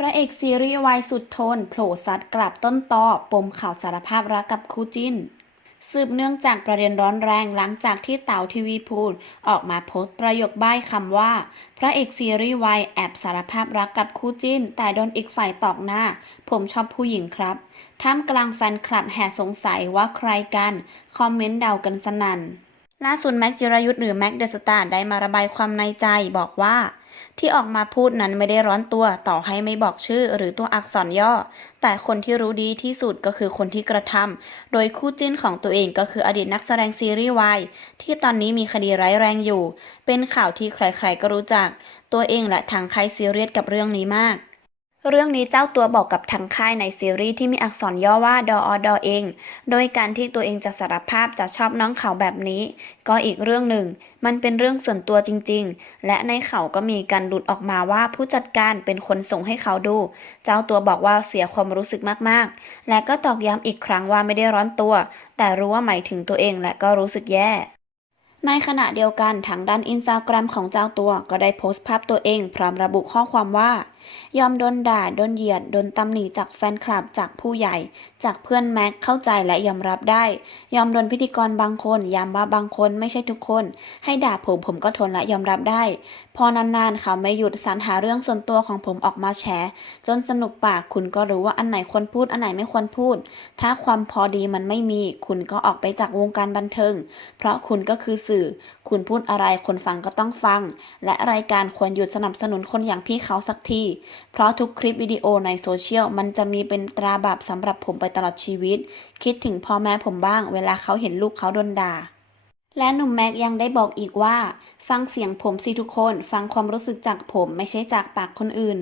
พระเอกซีรีส์วายสุดโทนโผล่ซัดกลับต้นตอปมข่าวสารภาพรักกับคู่จิ้น สืบเนื่องจากประเด็นร้อนแรงหลังจากที่เต๋าทีวีพูดออกมาโพสต์ประโยคใบ้คำว่า พระเอกซีรีส์วายแอบสารภาพรักกับคู่จิ้น แต่โดนอีกฝ่ายตอกหน้า ผมชอบผู้หญิงครับ ท่ามกลางแฟนคลับแห่สงสัยว่าใครกัน คอมเมนต์เดากันสนั่น ล่าสุดแม็กจิรายุทธ์หรือแม็กเดอะสตาร์ได้มาระบายความในใจบอกว่า ที่ออกมาพูดนั้นไม่ได้ร้อนตัวต่อให้ไม่บอกชื่อหรือตัวอักษรย่อ แต่คนที่รู้ดีที่สุดก็คือคนที่กระทำโดยคู่จิ้นของตัวเองก็คืออดีตนักแสดงซีรีส์วายที่ตอนนี้มีคดีร้ายแรงอยู่ เป็นข่าวที่ใครๆก็รู้จัก ตัวเองและทางใค่ายซีเรียสกับเรื่องนี้มาก เรื่องนี้เจ้าตัวบอกกับทางค่ายในซีรีส์ที่มีอักษรย่อว่าดออดอเอง โดยการที่ตัวเองจะสารภาพจะชอบน้องเขาแบบนี้ ก็อีกเรื่องหนึ่ง มันเป็นเรื่องส่วนตัวจริง ๆ และในเขาก็มีการหลุดออกมาว่าผู้จัดการเป็นคนส่งให้เขาดู เจ้าตัวบอกว่าเสียความรู้สึกมากๆ และก็ตอกย้ำอีกครั้งว่าไม่ได้ร้อนตัว แต่รู้ว่าหมายถึงตัวเองและก็รู้สึกแย่ในขณะเดียวกันทางด้านอินสตาแกรมของเจ้าตัวก็ได้โพสต์ภาพตัวเอง พร้อมระบุข้อความว่า ยอมโดนด่า โดนเหยียด โดนตำหนิจากแฟนคลับ จากผู้ใหญ่ จากเพื่อนแม็ก เข้าใจและยอมรับได้ ยอมโดนพิธีกรบางคนย้ำว่าบางคน ไม่ใช่ทุกคน ให้ด่าผมผมก็ทนและยอมรับได้ พอนานๆเขาไม่หยุดสรรหาเรื่องส่วนตัวของผมออกมาแฉ จนสนุกปากคุณก็รู้ว่าอันไหนควรพูด อันไหนไม่ควรพูด ถ้าความพอดีมันไม่มี คุณก็ออกไปจากวงการบันเทิง เพราะคุณก็คือสื่อ คุณพูดอะไรคนฟังก็ต้องฟัง และรายการควรหยุดสนับสนุนคนอย่างพี่เขาสักทีเพราะทุกคลิปวิดีโอในโซเชียลมันจะมีเป็นตราบาปสำหรับผมไปตลอดชีวิต คิดถึงพ่อแม่ผมบ้าง เวลาเขาเห็นลูกเขาโดนด่า และหนุ่มแม็กยังได้บอกอีกว่า ฟังเสียงผมสิทุกคน ฟังความรู้สึกจากผมไม่ใช่จากปากคนอื่น